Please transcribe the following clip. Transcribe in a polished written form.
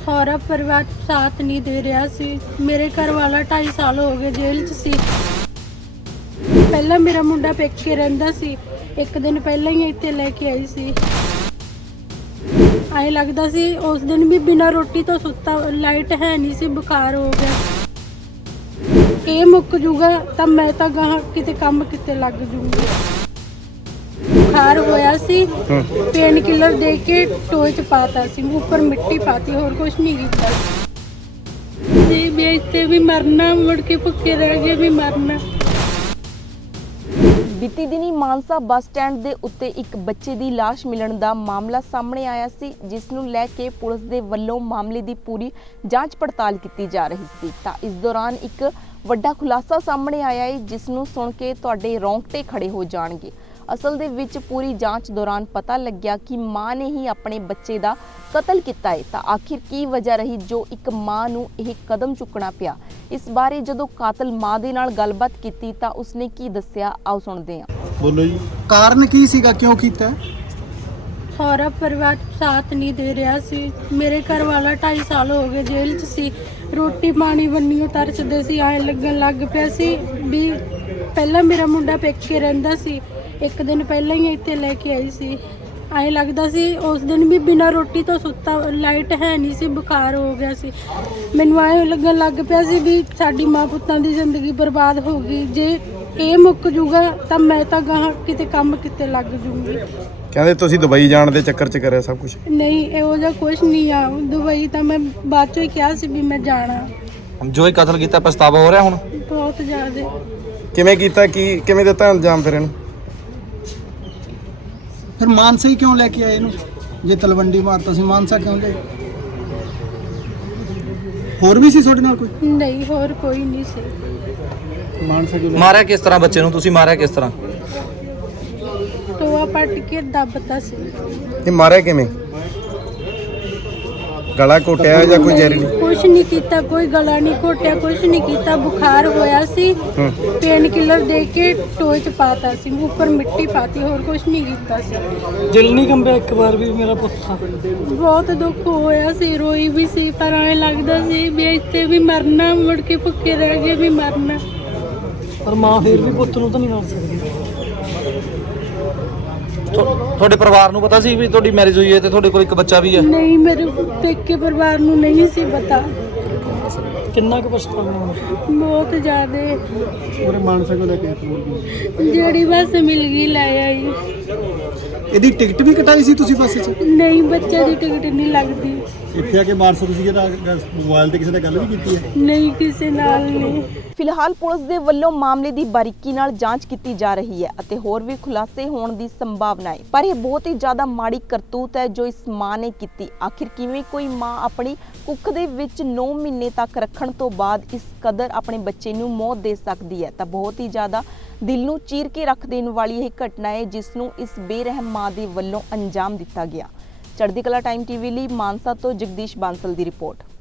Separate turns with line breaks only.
सौरा परिवार साथ नहीं दे रहा सी। मेरे घर वाला 2.5 साल हो गए जेल च सी। पहला मेरा मुंडा पेके रहिंदा सी, एक दिन पहला ही इत्थे लेके आई सी। ऐ लगदा सी उस दिन भी बिना रोटी तो सुता, लाइट है नहीं सी, बुखार हो गया। ये मुक जूगा तो मैं तो गां किते काम किते लग जूंगी। बुखार होया सी, पेन किलर दे के टोए च पाता सी, ऊपर मिट्टी पाती, होर कुछ नहीं कीता जी। बेचते भी मरना, मुड़ के भुखे रह गए भी मरना।
ਬੀਤੀ ਦਿਨੀ ਮਾਨਸਾ ਬੱਸ ਸਟੈਂਡ ਦੇ ਉੱਤੇ ਇੱਕ ਬੱਚੇ ਦੀ ਲਾਸ਼ ਮਿਲਣ ਦਾ ਮਾਮਲਾ ਸਾਹਮਣੇ ਆਇਆ ਸੀ, ਜਿਸ ਨੂੰ ਲੈ ਕੇ ਪੁਲਿਸ ਦੇ ਵੱਲੋਂ ਮਾਮਲੇ ਦੀ ਪੂਰੀ ਜਾਂਚ ਪੜਤਾਲ ਕੀਤੀ ਜਾ ਰਹੀ ਸੀ। ਤਾਂ ਇਸ ਦੌਰਾਨ ਇੱਕ ਵੱਡਾ ਖੁਲਾਸਾ ਸਾਹਮਣੇ ਆਇਆ ਹੈ, ਜਿਸ ਨੂੰ ਸੁਣ ਕੇ ਤੁਹਾਡੇ ਰੌਂਗਟੇ ਖੜੇ ਹੋ ਜਾਣਗੇ। ਅਸਲ ਦੇ ਵਿੱਚ ਪੂਰੀ ਜਾਂਚ ਦੌਰਾਨ ਪਤਾ ਲੱਗਿਆ ਕਿ ਮਾਂ ਨੇ ਹੀ ਆਪਣੇ ਬੱਚੇ ਦਾ ਕਤਲ ਕੀਤਾ ਹੈ। ਤਾਂ ਆਖਿਰ ਕੀ ਵਜ੍ਹਾ ਰਹੀ ਜੋ ਇੱਕ ਮਾਂ ਨੂੰ ਇਹ ਕਦਮ ਚੁੱਕਣਾ ਪਿਆ? ਇਸ ਬਾਰੇ ਜਦੋਂ ਕਾਤਲ ਮਾਂ ਦੇ ਨਾਲ ਗੱਲਬਾਤ ਕੀਤੀ ਤਾਂ ਉਸਨੇ ਕੀ ਦੱਸਿਆ, ਆਓ ਸੁਣਦੇ ਹਾਂ।
ਬੋਲੋ ਜੀ, ਕਾਰਨ ਕੀ ਸੀਗਾ, ਕਿਉਂ ਕੀਤਾ?
सौरा परिवार साथ नहीं दे रहा सी। मेरे घर वाला 2.5 साल हो गए जेल च सी। रोटी पानी बन्नियों तरसदे सी, आए लगन लग पिया सी भी। पहला मेरा मुंडा पेके रहिंदा सी, एक दिन पहला ही इत्थे लेके आई सी। ऐ लगदा सी उस दिन भी बिना रोटी तो सुता, लाइट है नहीं सी, बुखार हो गया सी। मैनूं आए लगन लग पिया सी भी साडी मां पुत्तां दी जिंदगी बर्बाद हो गई। जे ਇਹ ਮੁੱਕ ਜੂਗਾ ਤਾਂ ਮੈਂ ਤਾਂ ਗਾਂ ਕਿਤੇ ਕੰਮ ਕਿਤੇ ਲੱਗ ਜੂੰਗੀ।
ਕਹਿੰਦੇ ਤੁਸੀਂ ਦੁਬਈ ਜਾਣ ਦੇ ਚੱਕਰ 'ਚ ਕਰਿਆ ਸਭ ਕੁਝ?
ਨਹੀਂ, ਇਹੋ ਜਿਹਾ ਕੁਛ ਨਹੀਂ ਆ। ਦੁਬਈ ਤਾਂ ਮੈਂ ਬਾਅਦ ਚੋਂ ਹੀ ਕਿਹਾ ਸੀ ਵੀ ਮੈਂ ਜਾਣਾ।
ਜੋ ਇਹ ਕਤਲ ਕੀਤਾ ਪਛਤਾਵਾ ਹੋ ਰਿਹਾ ਹੁਣ?
ਬਹੁਤ ਜ਼ਿਆਦਾ।
ਕਿਵੇਂ ਕੀਤਾ, ਕਿਵੇਂ ਦਿੱਤਾ ਅੰਜਾਮ ਫਿਰ ਇਹਨੂੰ?
ਫਿਰ ਮਾਨਸਾ ਹੀ ਕਿਉਂ ਲੈ ਕੇ ਆਏ ਇਹਨੂੰ? ਜੇ ਤਲਵੰਡੀ ਮਾਰਤਾ ਸੀ, ਮਾਨਸਾ ਕਿਉਂ ਲੈ? ਹੋਰ ਵੀ ਸੀ ਤੁਹਾਡੇ ਨਾਲ ਕੋਈ?
ਨਹੀਂ, ਹੋਰ ਕੋਈ ਨਹੀਂ ਸੀ।
ਮਾਨਸਾ ਕਿਉਂ?
ਮਾਰਿਆ ਕਿਸ ਤਰ੍ਹਾਂ ਬੱਚੇ ਨੂੰ? ਤੁਸੀਂ ਮਾਰਿਆ ਕਿਸ ਤਰ੍ਹਾਂ?
ਟੋਆ ਪੱਟ ਕੇ ਦੱਬਤਾ ਸੀ।
ਇਹ ਮਾਰਿਆ ਕਿਵੇਂ? ਗਲਾ ਘੋਟਿਆ ਜਾਂ ਕੋਈ ਜ਼ਹਿਰੀਲੀ?
ਕੁਛ ਨਹੀਂ ਕੀਤਾ, ਕੋਈ ਗਲਾ ਨਹੀਂ ਘੋਟਿਆ, ਕੁਛ ਨਹੀਂ ਕੀਤਾ। ਬੁਖਾਰ ਹੋਇਆ ਸੀ, ਪੇਨ ਕਿਲਰ ਦੇ ਕੇ ਟੋਏ ਚ ਪਾਤਾ ਸੀ, ਉੱਪਰ ਮਿੱਟੀ ਪਾਤੀ, ਹੋਰ ਕੁਛ ਨਹੀਂ ਕੀਤਾ ਸੀ।
ਦਿਲ ਨਹੀਂ ਕੰਬਿਆ ਇੱਕ ਵਾਰ ਵੀ ਮੇਰਾ ਪੁੱਤ ਆ?
ਬਹੁਤ ਦੁੱਖ ਹੋਇਆ ਸੀ, ਰੋਈ ਵੀ ਸੀ, ਪਰ ਐਂ ਲੱਗਦਾ ਸੀ ਵੀ ਇੱਥੇ ਵੀ ਮਰਨਾ, ਮੁੜ ਕੇ ਭੁੱਖੇ ਰਹਿ ਗਏ ਵੀ ਮਰਨਾ।
ਪਰ ਮਾਂ ਫੇਰ ਵੀ ਪੁੱਤ ਨੂੰ ਤਾਂ ਨਹੀਂ ਮਾਰ ਸਕਦੀ।
ਤੁਹਾਡੇ ਪਰਿਵਾਰ ਨੂੰ ਪਤਾ ਸੀ ਵੀ ਤੁਹਾਡੀ ਮੈਰਿਜ ਹੋਈ ਹੈ ਤੇ ਤੁਹਾਡੇ ਕੋਲ ਇੱਕ ਬੱਚਾ ਵੀ ਹੈ?
ਨਹੀਂ, ਮੇਰੇ ਪੇਕੇ ਪਰਿਵਾਰ ਨੂੰ ਨਹੀਂ ਸੀ ਪਤਾ।
ਕਿੰਨਾ ਕੁ ਪਛਤਾਵਾ?
ਬਹੁਤ ਜ਼ਿਆਦੇ।
ਉਹਰੇ ਮਾਨਸਾ ਕਿਉਂ ਲੈ ਕੇ ਆਏ?
ਜਿਹੜੀ ਬੱਸ ਮਿਲ ਗਈ ਲੈ ਆਈ।
ਇਹਦੀ ਟਿਕਟ ਵੀ ਕਟਾਈ ਸੀ ਤੁਸੀਂ ਬੱਸ 'ਚ?
ਨਹੀਂ, ਬੱਚੇ ਦੀ ਟਿਕਟ ਨਹੀਂ ਲੱਗਦੀ।
ਇੱਥੇ ਆ ਕੇ ਮਾਨਸਾ ਤੁਸੀਂ ਇਹਦਾ ਮੋਬਾਈਲ ਤੇ ਕਿਸੇ ਨਾਲ ਗੱਲ ਵੀ ਕੀਤੀ ਹੈ?
ਨਹੀਂ, ਕਿਸੇ ਨਾਲ ਨਹੀਂ।
ਫਿਲਹਾਲ ਪੁਲਿਸ ਦੇ ਵੱਲੋਂ ਮਾਮਲੇ ਦੀ ਬਾਰੀਕੀ ਨਾਲ ਜਾਂਚ ਕੀਤੀ ਜਾ ਰਹੀ ਹੈ ਅਤੇ ਹੋਰ ਵੀ ਖੁਲਾਸੇ ਹੋਣ ਦੀ ਸੰਭਾਵਨਾ ਹੈ। ਪਰ ਇਹ ਬਹੁਤ ਹੀ ਜ਼ਿਆਦਾ ਮਾੜੀ ਕਰਤੂਤ ਹੈ ਜੋ ਇਸ ਮਾਂ ਨੇ ਕੀਤੀ। ਆਖਿਰ ਕਿਵੇਂ ਕੋਈ ਮਾਂ ਆਪਣੀ ਕੁੱਖ ਦੇ ਵਿੱਚ 9 ਮਹੀਨੇ ਤੱਕ ਰੱਖਣ ਤੋਂ ਬਾਅਦ ਇਸ ਕਦਰ ਆਪਣੇ ਬੱਚੇ ਨੂੰ ਮੌਤ ਦੇ ਸਕਦੀ ਹੈ? ਤਾਂ ਬਹੁਤ ਹੀ ਜ਼ਿਆਦਾ ਦਿਲ ਨੂੰ ਚੀਰ ਕੇ ਰੱਖ ਦੇਣ ਵਾਲੀ ਇਹ ਘਟਨਾ ਹੈ, ਜਿਸ ਨੂੰ ਇਸ ਬੇਰਹਿਮ ਮਾਂ ਦੇ ਵੱਲੋਂ ਅੰਜਾਮ ਦਿੱਤਾ ਗਿਆ। ਚੜ੍ਹਦੀ ਕਲਾ ਟਾਈਮ ਟੀਵੀ ਲਈ ਮਾਨਸਾ ਤੋਂ ਜਗਦੀਸ਼ ਬਾਂਸਲ ਦੀ ਰਿਪੋਰਟ।